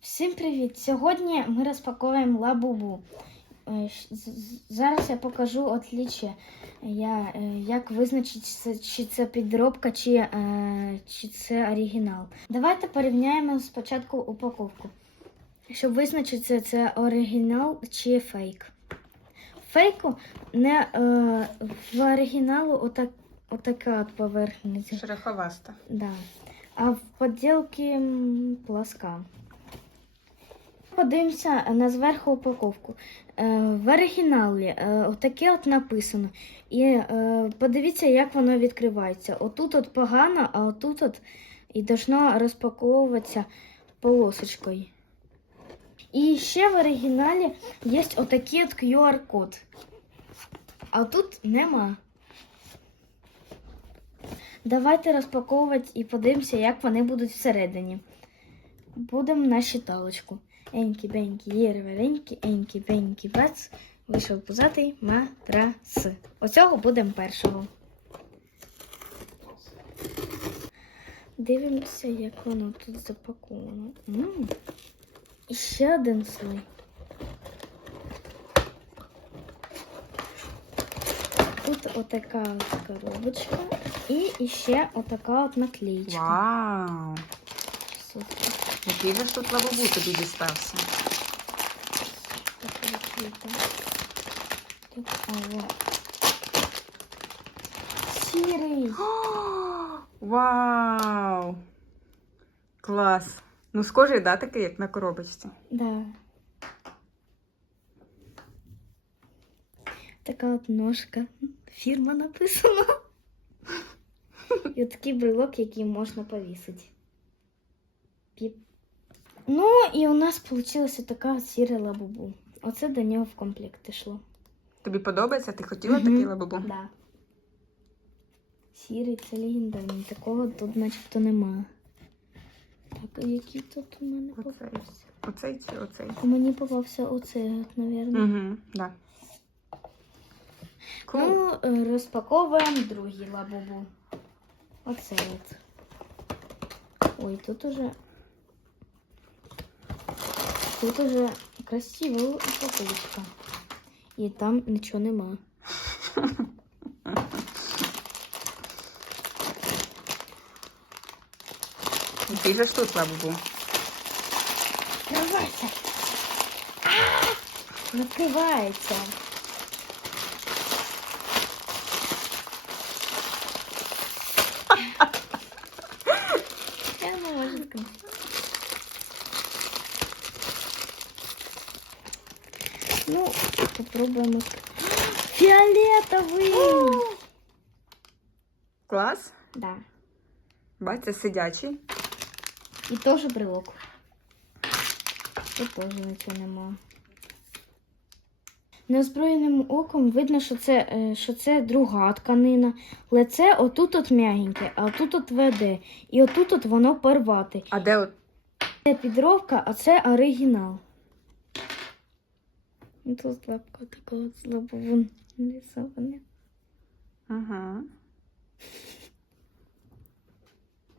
Всім привіт! Сьогодні ми розпаковуємо лабубу. Е, Зараз я покажу отличие, я, як визначити, чи це підробка, чи, е, чи це оригінал. Давайте порівняємо спочатку упаковку, щоб визначити, це, це оригінал чи фейк. Фейку не е, в оригіналу отак, отака от поверхність. Шероховаста. Да. А в поділки м, пласка. Подивимося на зверху упаковку. Е, В оригіналі е, отаке от написано. І е, подивіться, як воно відкривається. Отут от погано, а отут от і должно розпаковуватися полосочкою. І ще в оригіналі є отакий от QR-код. А тут нема. Давайте розпаковувати і подивимося, як вони будуть всередині. Будемо на щиталочку. Енькі бенькі єрверенькі, енькі бенькі бац. Вийшов пузатий матрас. Оцього будемо першого. Дивимося, як воно тут запаковано. М. І ще один слой. Тут отака от коробочка і ще отака от наклеїчка. Вау! Супер. Який же ж тут лабубу тобі дістався? Сірий. Вау! Клас! Ну, схожий, да, такий, як на коробочці. Да. Така от ножка. Фірма написана. І такий брелок, який можна повісити. Піп. Ну, і у нас вийшла така сіра лабубу. Оце до нього в комплект йшло. Тобі подобається? Ти хотіла Мгм. такий лабубу? Да. Сірий це легендарний. Такого тут начебто немає. Так, а який тут у мене Оцей. попався? Оцей чи оцей? У мені попався оцей, мабуть. Угу, да. Кул. Ну, розпаковуємо другий лабубу. Оце от. Ой, тут уже. Тут уже красива упаковочка. І там нічого нема. Який же ж тут лабубу? Відкривайся! А! Відкривається. Я не можу сказати. Ну, попробуємо. Фіолетовий! Клас. Да. Бать, це сидячий. І теж брелок. Тут теж нічого нема. Неозброєним оком видно, що це, е, що це друга тканина. Але це отут от м'ягеньке, а отут от веде. І отут от воно порвати. А де от? Це підробка, а це оригінал. І Тут лапка така от слабовун нарисована. Ага.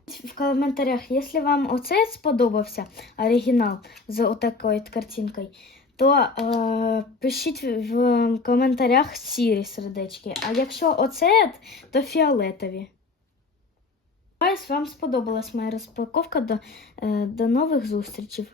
В коментарях, якщо вам оце сподобався оригінал з отакою от картинкою, то е, пишіть в в коментарях сірі сердечки. А якщо оце, то фіолетові. Сподіваюсь, вам сподобалась моя розпаковка. До, е, до нових зустрічей.